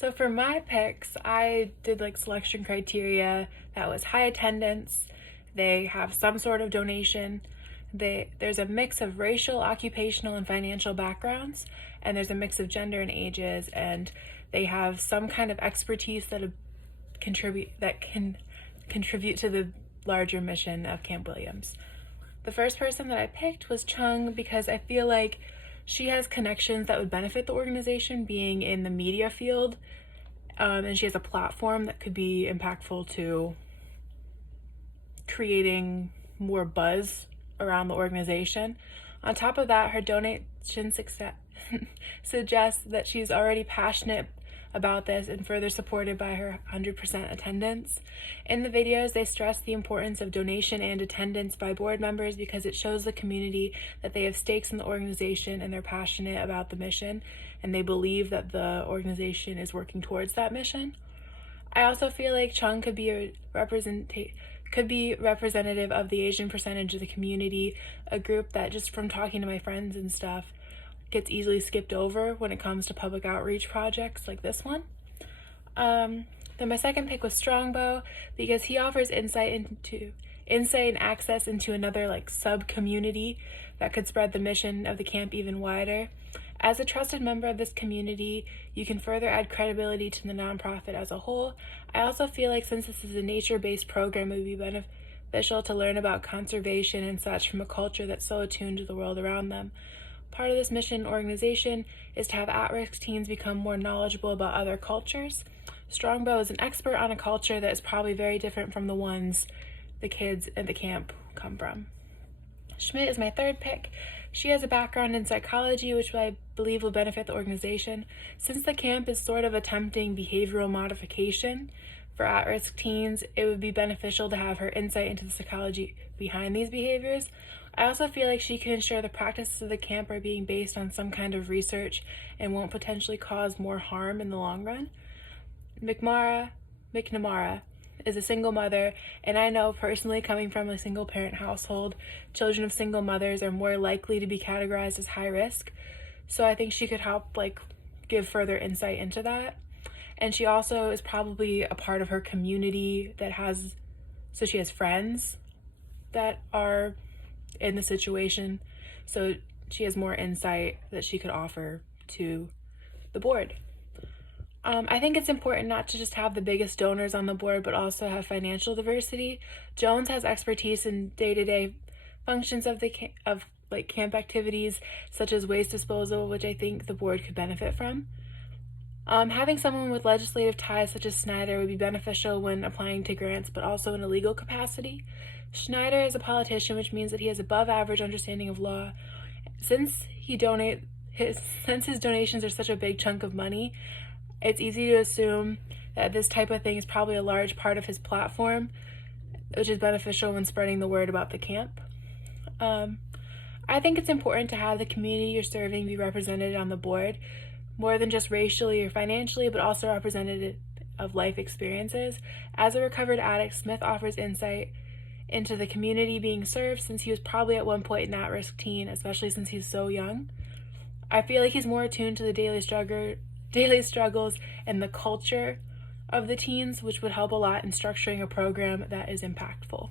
So for my picks, I did like selection criteria that was high attendance. They have some sort of donation. There's a mix of racial, occupational, and financial backgrounds, and there's a mix of gender and ages, and they have some kind of expertise that can contribute to the larger mission of Camp Williams. The first person that I picked was Chung because I feel like she has connections that would benefit the organization, being in the media field, and she has a platform that could be impactful to creating more buzz around the organization. On top of that, her donation success suggests that she's already passionate about this and further supported by her 100% attendance. In the videos, they stress the importance of donation and attendance by board members because it shows the community that they have stakes in the organization and they're passionate about the mission and they believe that the organization is working towards that mission. I also feel like Chung could be representative of the Asian percentage of the community, a group that, just from talking to my friends and stuff, gets easily skipped over when it comes to public outreach projects like this one. Then my second pick was Strongbow because he offers insight and access into another like sub-community that could spread the mission of the camp even wider. As a trusted member of this community, you can further add credibility to the nonprofit as a whole. I also feel like since this is a nature-based program, it would be beneficial to learn about conservation and such from a culture that's so attuned to the world around them. Part of this mission organization is to have at-risk teens become more knowledgeable about other cultures. Strongbow is an expert on a culture that is probably very different from the ones the kids at the camp come from. Schmidt is my third pick. She has a background in psychology, which I believe will benefit the organization. Since the camp is sort of attempting behavioral modification for at-risk teens, it would be beneficial to have her insight into the psychology behind these behaviors. I also feel like she can ensure the practices of the camp are being based on some kind of research and won't potentially cause more harm in the long run. McNamara is a single mother, and I know personally, coming from a single parent household, children of single mothers are more likely to be categorized as high risk. So I think she could help give further insight into that. And she also is probably a part of her community so she has friends that are in the situation, so she has more insight that she could offer to the board. I think it's important not to just have the biggest donors on the board, but also have financial diversity. Jones has expertise in day-to-day functions of camp activities, such as waste disposal, which I think the board could benefit from. Having someone with legislative ties such as Snyder would be beneficial when applying to grants, but also in a legal capacity. Schneider is a politician, which means that he has above average understanding of law. Since his donations are such a big chunk of money, it's easy to assume that this type of thing is probably a large part of his platform, which is beneficial when spreading the word about the camp. I think it's important to have the community you're serving be represented on the board, more than just racially or financially, but also representative of life experiences. As a recovered addict, Smith offers insight into the community being served since he was probably at one point an at-risk teen, especially since he's so young. I feel like he's more attuned to the daily struggles and the culture of the teens, which would help a lot in structuring a program that is impactful.